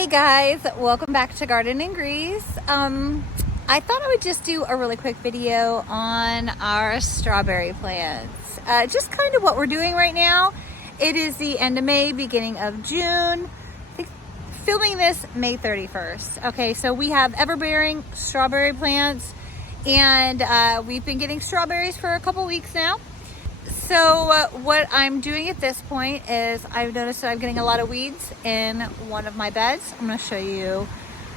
Hey guys, welcome back to Garden and Grease. I thought I would just do a really quick video on our strawberry plants. Just kind of what we're doing right now. It is the end of May, beginning of June. I think filming this May 31st. Okay, so we have ever-bearing strawberry plants and we've been getting strawberries for a couple weeks now. So what I'm doing at this point is I've noticed that I'm getting a lot of weeds in one of my beds. I'm going to show you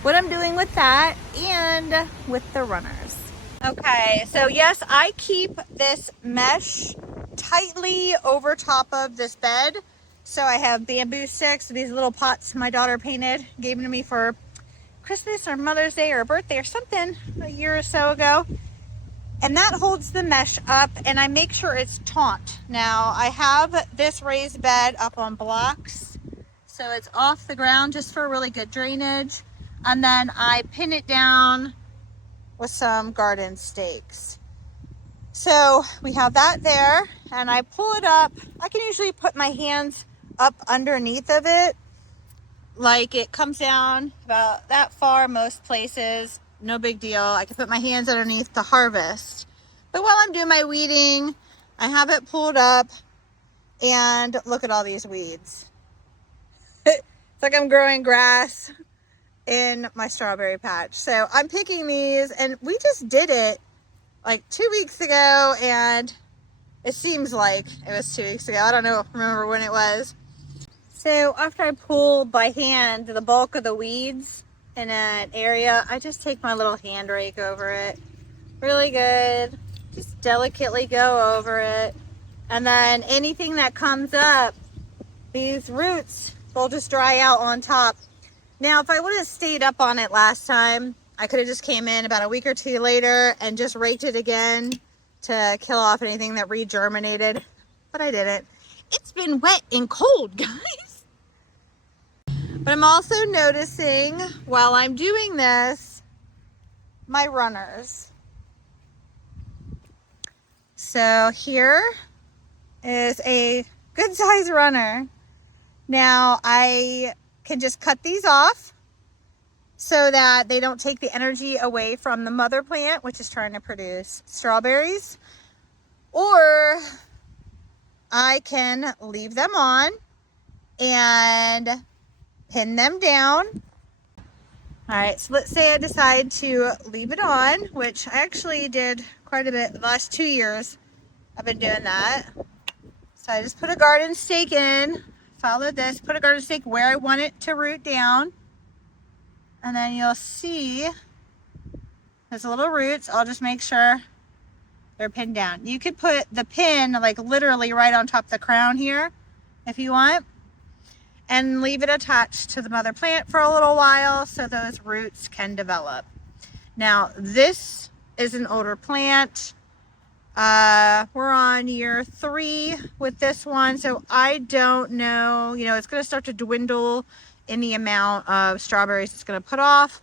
what I'm doing with that and with the runners. Okay, so yes, I keep this mesh tightly over top of this bed. So I have bamboo sticks, these little pots my daughter painted, gave them to me for Christmas or Mother's Day or a birthday or something a year or so ago. And that holds the mesh up, and I make sure it's taut. Now, I have this raised bed up on blocks, so it's off the ground just for really good drainage. And then I pin it down with some garden stakes. So we have that there, and I pull it up. I can usually put my hands up underneath of it. Like it comes down about that far most places. No big deal. I can put my hands underneath to harvest. But while I'm doing my weeding, I have it pulled up and look at all these weeds. It's like I'm growing grass in my strawberry patch. So I'm picking these, and we just did it like 2 weeks ago, and it seems like it was 2 weeks ago. I don't remember when it was. So after I pull by hand the bulk of the weeds in an area, I just take my little hand rake over it. Really good. Just delicately go over it. And then anything that comes up, these roots will just dry out on top. Now, if I would have stayed up on it last time, I could have just came in about a week or two later and just raked it again to kill off anything that re-germinated, but I didn't. It's been wet and cold, guys. But I'm also noticing while I'm doing this, my runners. So here is a good size runner. Now I can just cut these off so that they don't take the energy away from the mother plant, which is trying to produce strawberries. Or I can leave them on and pin them down. All right, so let's say I decide to leave it on, which I actually did quite a bit the last 2 years. I've been doing that. So I just put a garden stake in, follow this, put a garden stake where I want it to root down. And then you'll see there's little roots. I'll just make sure they're pinned down. You could put the pin like literally right on top of the crown here if you want, and leave it attached to the mother plant for a little while so those roots can develop. Now, this is an older plant. We're on year 3 with this one, so I don't know, it's going to start to dwindle in the amount of strawberries it's going to put off.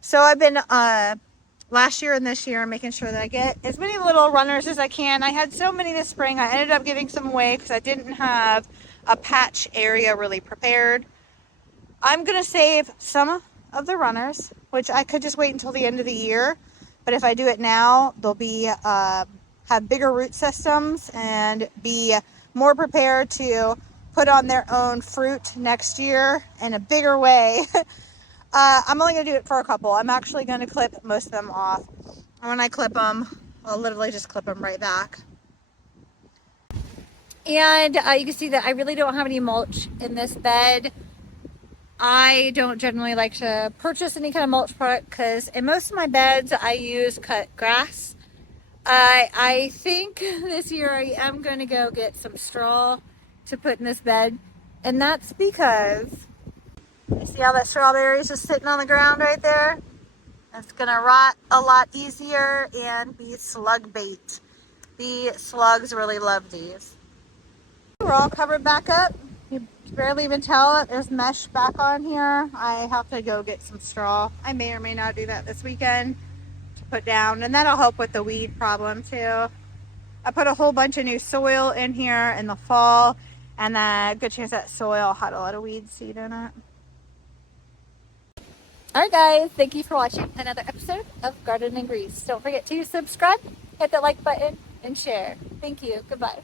So I've been last year and this year making sure that I get as many little runners as I can. I had so many this spring, I ended up giving some away because I didn't have a patch area really prepared. I'm going to save some of the runners, which I could just wait until the end of the year. But if I do it now, they'll be have bigger root systems and be more prepared to put on their own fruit next year in a bigger way. I'm only going to do it for a couple. I'm actually going to clip most of them off. And when I clip them, I'll literally just clip them right back. And you can see that I really don't have any mulch in this bed. I don't generally like to purchase any kind of mulch product because in most of my beds I use cut grass. I think this year I am going to go get some straw to put in this bed. And that's because, you see how that strawberry is just sitting on the ground right there? It's going to rot a lot easier and be slug bait. The slugs really love these. We're all covered back up. You can barely even tell it. There's mesh back on here. I have to go get some straw. I may or may not do that this weekend to put down, and that'll help with the weed problem too. I put a whole bunch of new soil in here in the fall, and a good chance that soil had a lot of weed seed in it. All right, guys, thank you for watching another episode of Garden and Grease. Don't forget to subscribe, hit the like button, and share. Thank you. Goodbye.